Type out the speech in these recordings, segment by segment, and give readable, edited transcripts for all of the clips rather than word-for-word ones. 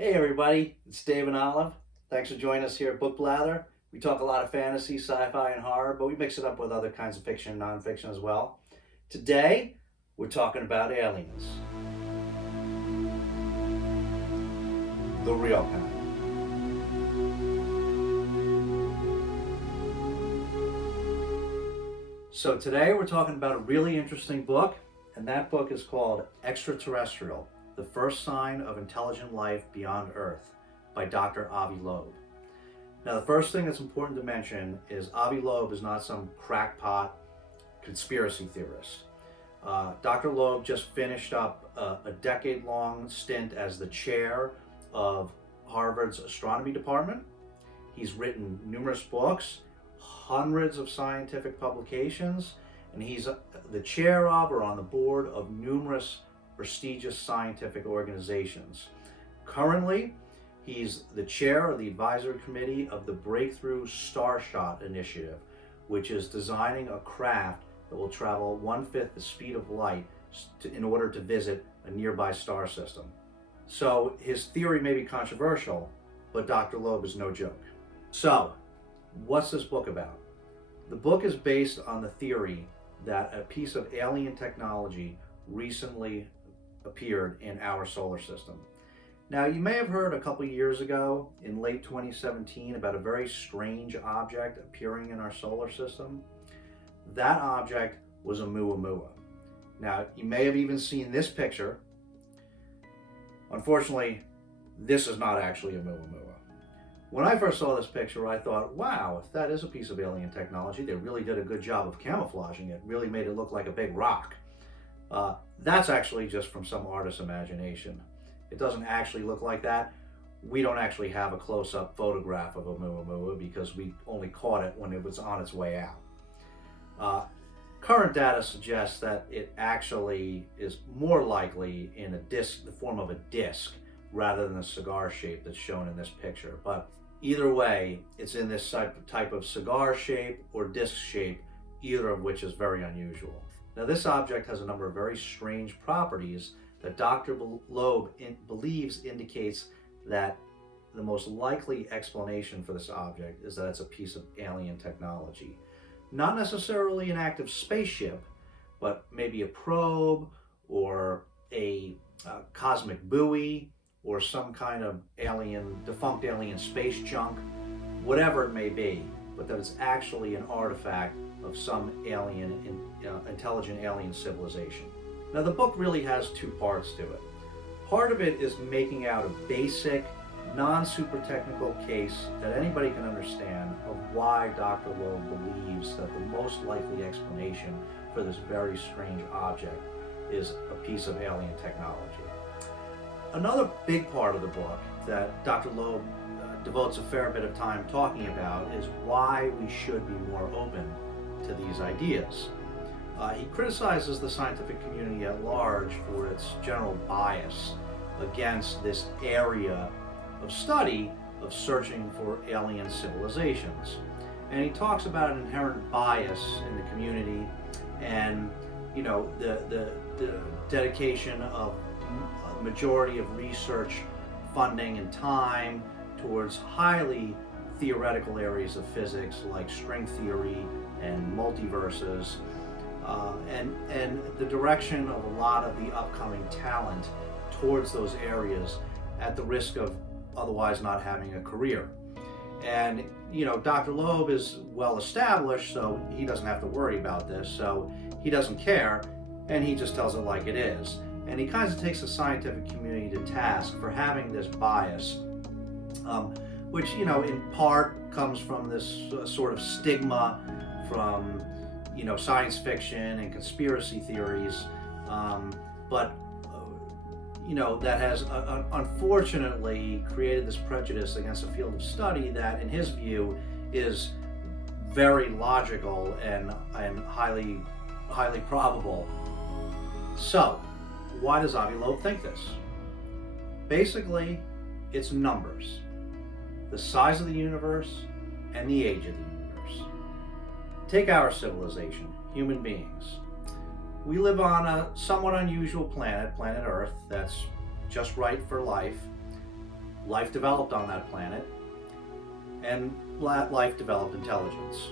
Hey everybody, it's Dave and Olive. Thanks for joining us here at Book Blather. We talk a lot of fantasy, sci-fi, and horror, but we mix it up with other kinds of fiction and nonfiction as well. Today, we're talking about aliens. The real kind. So today we're talking about a really interesting book, and that book is called Extraterrestrial: The First Sign of Intelligent Life Beyond Earth by Dr. Avi Loeb. Now, the first thing that's important to mention is Avi Loeb is not some crackpot conspiracy theorist. Dr. Loeb just finished up a decade-long stint as the chair of Harvard's astronomy department. He's written numerous books, hundreds of scientific publications, and he's the chair of or on the board of numerous prestigious scientific organizations. Currently, he's the chair of the advisory committee of the Breakthrough Starshot Initiative, which is designing a craft that will travel 1/5 the speed of light in order to visit a nearby star system. So his theory may be controversial, but Dr. Loeb is no joke. So, what's this book about? The book is based on the theory that a piece of alien technology recently appeared in our solar system. Now, you may have heard a couple years ago, in late 2017, about a very strange object appearing in our solar system. That object was Oumuamua. Now, you may have even seen this picture. Unfortunately, this is not actually Oumuamua. When I first saw this picture, I thought, wow, if that is a piece of alien technology, they really did a good job of camouflaging it, really made it look like a big rock. That's actually just from some artist's imagination. It doesn't actually look like that. We don't actually have a close-up photograph of Oumuamua because we only caught it when it was on its way out. Current data suggests that it actually is more likely in the form of a disc, rather than the cigar shape that's shown in this picture. But either way, it's in this type of cigar shape or disc shape, either of which is very unusual. Now, this object has a number of very strange properties that Dr. Loeb believes indicates that the most likely explanation for this object is that it's a piece of alien technology. Not necessarily an active spaceship, but maybe a probe or a cosmic buoy or some kind of defunct alien space junk, whatever it may be, but that it's actually an artifact of some intelligent alien civilization. Now, the book really has two parts to it. Part of it is making out a basic, non-super technical case that anybody can understand of why Dr. Loeb believes that the most likely explanation for this very strange object is a piece of alien technology. Another big part of the book that Dr. Loeb devotes a fair bit of time talking about is why we should be more open to these ideas. He criticizes the scientific community at large for its general bias against this area of study of searching for alien civilizations. And he talks about an inherent bias in the community and, the dedication of a majority of research funding and time towards highly theoretical areas of physics like string theory and multiverses, and the direction of a lot of the upcoming talent towards those areas at the risk of otherwise not having a career. And, Dr. Loeb is well established, so he doesn't have to worry about this, so he doesn't care, and he just tells it like it is. And he kind of takes the scientific community to task for having this bias, which, in part comes from this sort of stigma from, science fiction and conspiracy theories, but that has unfortunately created this prejudice against a field of study that, in his view, is very logical and highly probable. So, why does Avi Loeb think this? Basically, it's numbers. The size of the universe and the age of the universe. Take our civilization, human beings. We live on a somewhat unusual planet Earth, that's just right for life. life developed on that planet, and life developed intelligence.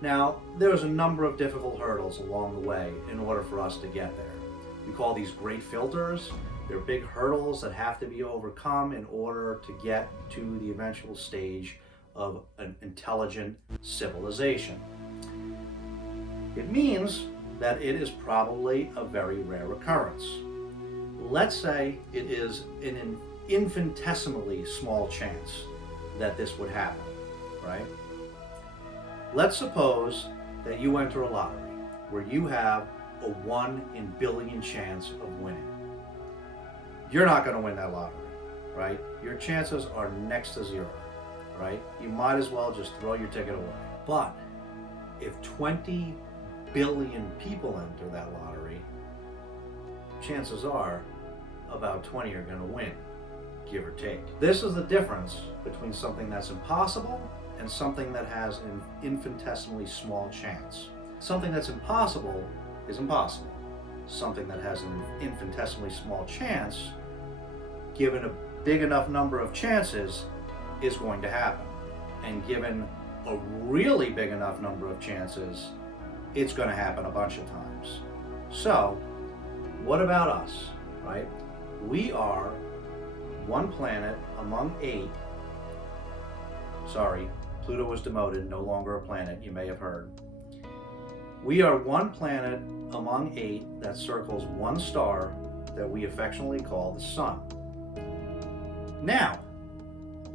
Now, there's a number of difficult hurdles along the way in order for us to get there. We call these great filters. They're big hurdles that have to be overcome in order to get to the eventual stage of an intelligent civilization. It means that it is probably a very rare occurrence. Let's say it is an infinitesimally small chance that this would happen, right? Let's suppose that you enter a lottery where you have a 1 in billion chance of winning. You're not going to win that lottery, right? Your chances are next to zero, right? You might as well just throw your ticket away. But if 20 billion people enter that lottery, chances are about 20 are going to win, give or take. This is the difference between something that's impossible and something that has an infinitesimally small chance. Something that's impossible is impossible. Something that has an infinitesimally small chance, given a big enough number of chances, is going to happen. And given a really big enough number of chances, it's going to happen a bunch of times. So, what about us, right? We are one planet among 8. Sorry, Pluto was demoted, no longer a planet, you may have heard. We are one planet among 8 that circles one star that we affectionately call the Sun. Now,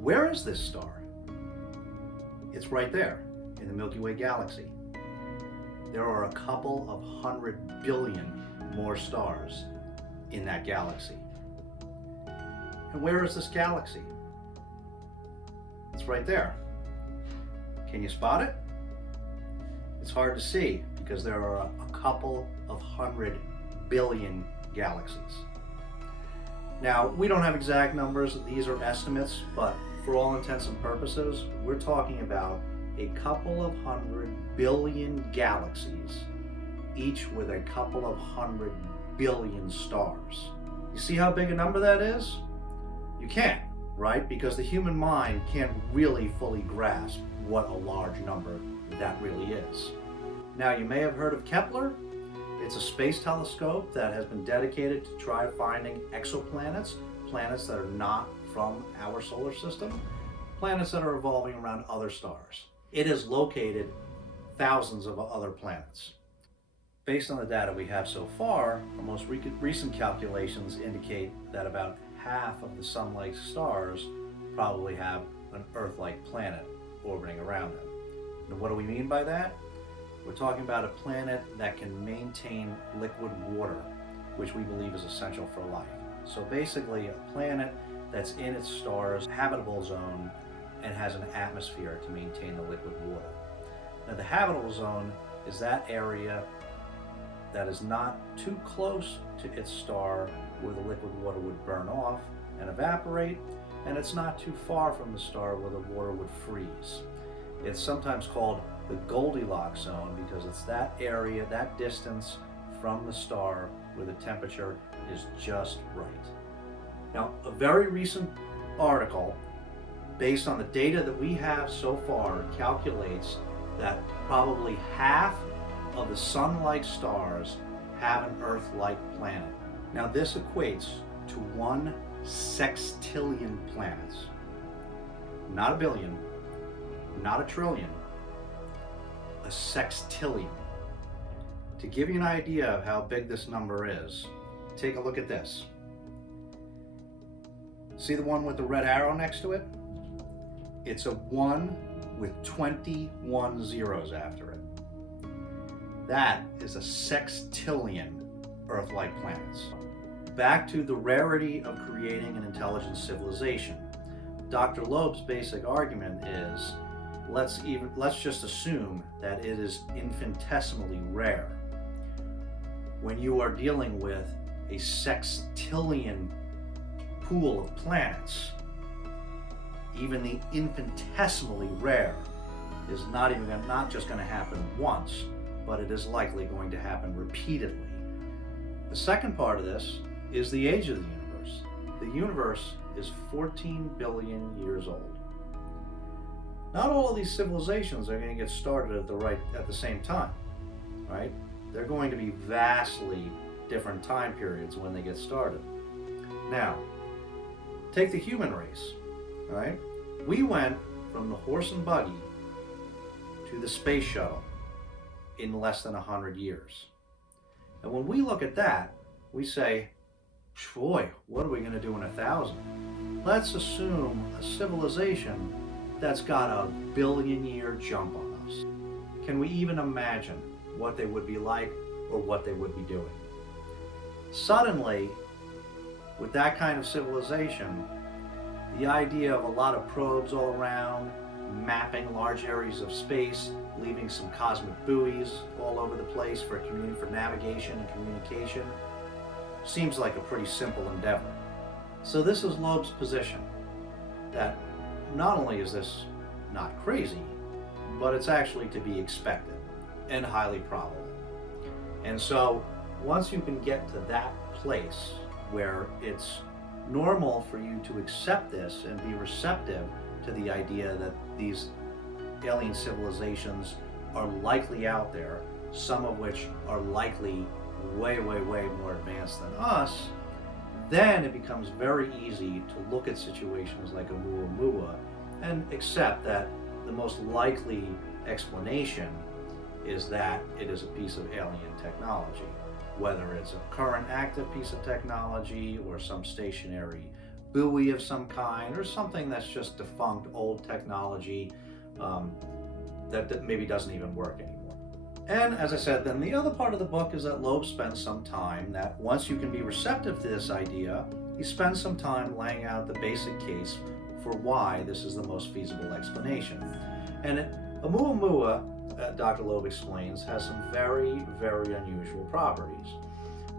where is this star? It's right there in the Milky Way galaxy. There are a couple of 100 billion more stars in that galaxy. And where is this galaxy? It's right there. Can you spot it? It's hard to see because there are a couple of 100 billion galaxies. Now, we don't have exact numbers, these are estimates, but for all intents and purposes, we're talking about a couple of 100 billion galaxies, each with a couple of 100 billion stars. You see how big a number that is? You can't, right? Because the human mind can't really fully grasp what a large number that really is. Now, you may have heard of Kepler. It's a space telescope that has been dedicated to try finding exoplanets, planets that are not from our solar system, planets that are revolving around other stars. It has located thousands of other planets. Based on the data we have so far, our most recent calculations indicate that about half of the Sun-like stars probably have an Earth-like planet orbiting around them. And what do we mean by that? We're talking about a planet that can maintain liquid water, which we believe is essential for life. So basically, a planet that's in its star's habitable zone and has an atmosphere to maintain the liquid water. Now, the habitable zone is that area that is not too close to its star where the liquid water would burn off and evaporate, and it's not too far from the star where the water would freeze. It's sometimes called the Goldilocks zone because it's that area, that distance from the star where the temperature is just right. Now, a very recent article based on the data that we have so far calculates that probably half of the Sun-like stars have an Earth-like planet. Now, this equates to 1 sextillion planets. Not a billion, not a trillion, a sextillion. To give you an idea of how big this number is, take a look at this. See the one with the red arrow next to it? It's a 1 with 21 zeros after it. That is a sextillion Earth-like planets. Back to the rarity of creating an intelligent civilization. Dr. Loeb's basic argument is, let's just assume that it is infinitesimally rare. When you are dealing with a sextillion pool of planets, even the infinitesimally rare is not just going to happen once, but it is likely going to happen repeatedly. The second part of this is the age of the universe. the universe is 14 billion years old. Not all of these civilizations are going to get started at the same time, right? They're going to be vastly different time periods when they get started. Now, take the human race, right? We went from the horse and buggy to the space shuttle in less than 100 years. And when we look at that, we say, boy, what are we going to do in 1,000? Let's assume a civilization that's got a billion-year jump on us. Can we even imagine what they would be like or what they would be doing? Suddenly, with that kind of civilization, the idea of a lot of probes all around, mapping large areas of space, leaving some cosmic buoys all over the place for navigation and communication, seems like a pretty simple endeavor. So this is Loeb's position, that not only is this not crazy, but it's actually to be expected and highly probable. And so once you can get to that place where it's normal for you to accept this and be receptive to the idea that these alien civilizations are likely out there, some of which are likely way, way, way more advanced than us, then it becomes very easy to look at situations like Oumuamua and accept that the most likely explanation is that it is a piece of alien technology, whether it's a current active piece of technology or some stationary buoy of some kind or something that's just defunct old technology that maybe doesn't even work anymore. And as I said, then the other part of the book is that Loeb spends some time that once you can be receptive to this idea, he spends some time laying out the basic case for why this is the most feasible explanation. And Oumuamua, Dr. Loeb explains, has some very, very unusual properties.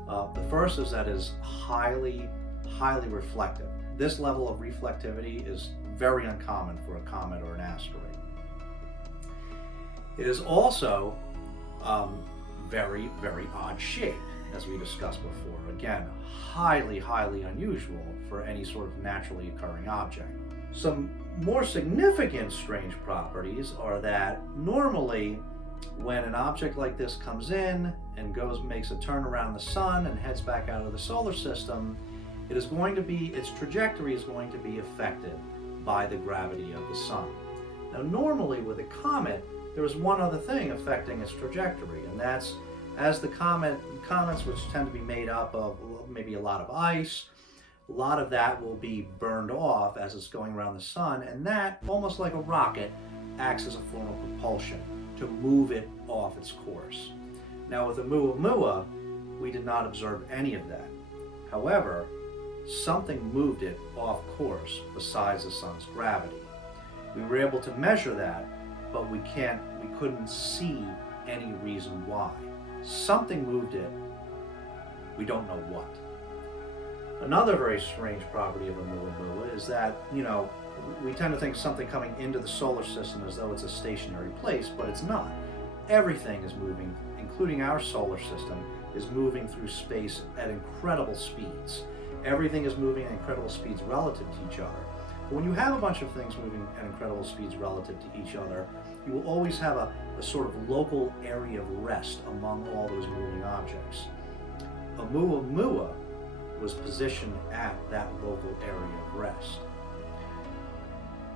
The first is that it is highly, highly reflective. This level of reflectivity is very uncommon for a comet or an asteroid. It is also very, very odd shape, as we discussed before. Again, highly, highly unusual for any sort of naturally occurring object. Some more significant strange properties are that normally when an object like this comes in and makes a turn around the sun and heads back out of the solar system, its trajectory is going to be affected by the gravity of the sun. Now normally with a comet, there is one other thing affecting its trajectory, and that's as the comets, which tend to be made up of maybe a lot of ice, a lot of that will be burned off as it's going around the sun, and that, almost like a rocket, acts as a form of propulsion to move it off its course. Now with Oumuamua, we did not observe any of that. However, something moved it off course besides the sun's gravity. We were able to measure that, but we couldn't see any reason why. Something moved it, we don't know what. Another very strange property of Oumuamua is that, we tend to think something coming into the solar system as though it's a stationary place, but it's not. Everything is moving, including our solar system, is moving through space at incredible speeds. Everything is moving at incredible speeds relative to each other. When you have a bunch of things moving at incredible speeds relative to each other, you will always have a sort of local area of rest among all those moving objects. Oumuamua was positioned at that local area of rest.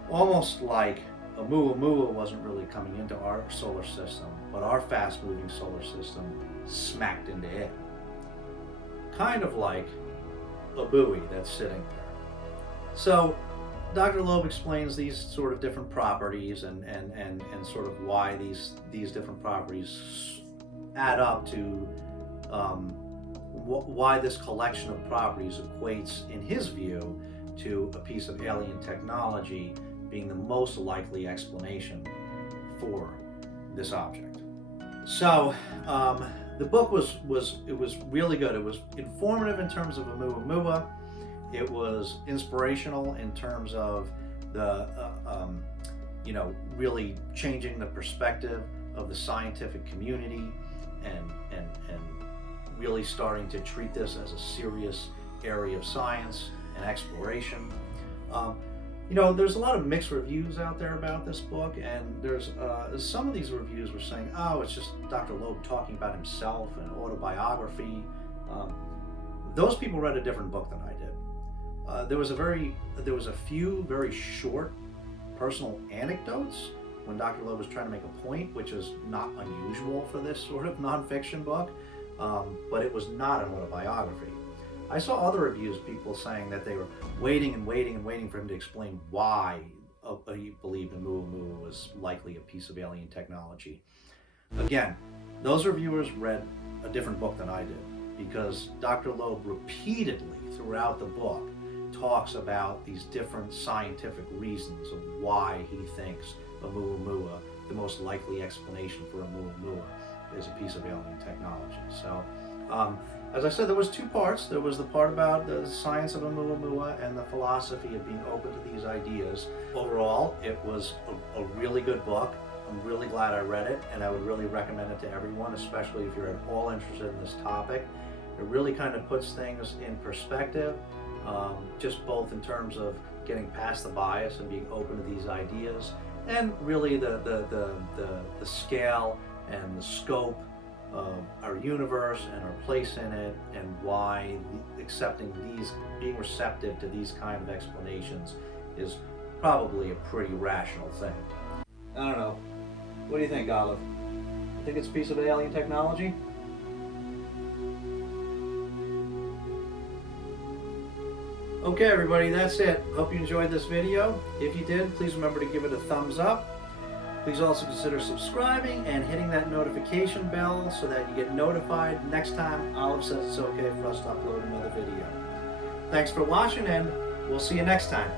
Almost like Oumuamua wasn't really coming into our solar system, but our fast-moving solar system smacked into it. Kind of like a buoy that's sitting there. So Dr. Loeb explains these sort of different properties and sort of why these different properties add up to why this collection of properties equates, in his view, to a piece of alien technology being the most likely explanation for this object. So the book was really good. It was informative in terms of Oumuamua. It was inspirational in terms of the really changing the perspective of the scientific community and really starting to treat this as a serious area of science and exploration. You know, there's a lot of mixed reviews out there about this book, and there's some of these reviews were saying, oh, it's just Dr. Loeb talking about himself and autobiography. Those people read a different book than I did. There was a few very short personal anecdotes when Dr. Loeb was trying to make a point, which is not unusual for this sort of nonfiction book, but it was not an autobiography. I saw other reviews, people saying that they were waiting and waiting and waiting for him to explain why he believed Oumuamua was likely a piece of alien technology. Again, those reviewers read a different book than I did, because Dr. Loeb repeatedly throughout the book talks about these different scientific reasons of why he thinks Oumuamua, the most likely explanation for Oumuamua, is a piece of alien technology. So, as I said, there was two parts. There was the part about the science of Oumuamua and the philosophy of being open to these ideas. Overall, it was a really good book. I'm really glad I read it, and I would really recommend it to everyone, especially if you're at all interested in this topic. It really kind of puts things in perspective, just both in terms of getting past the bias and being open to these ideas, and really the scale and the scope of our universe and our place in it, and why being receptive to these kind of explanations is probably a pretty rational thing. I don't know. What do you think, Olive? You think it's a piece of alien technology? Okay, everybody, that's it. Hope you enjoyed this video. If you did, please remember to give it a thumbs up. Please also consider subscribing and hitting that notification bell so that you get notified next time Olive says it's okay for us to upload another video. Thanks for watching, and we'll see you next time.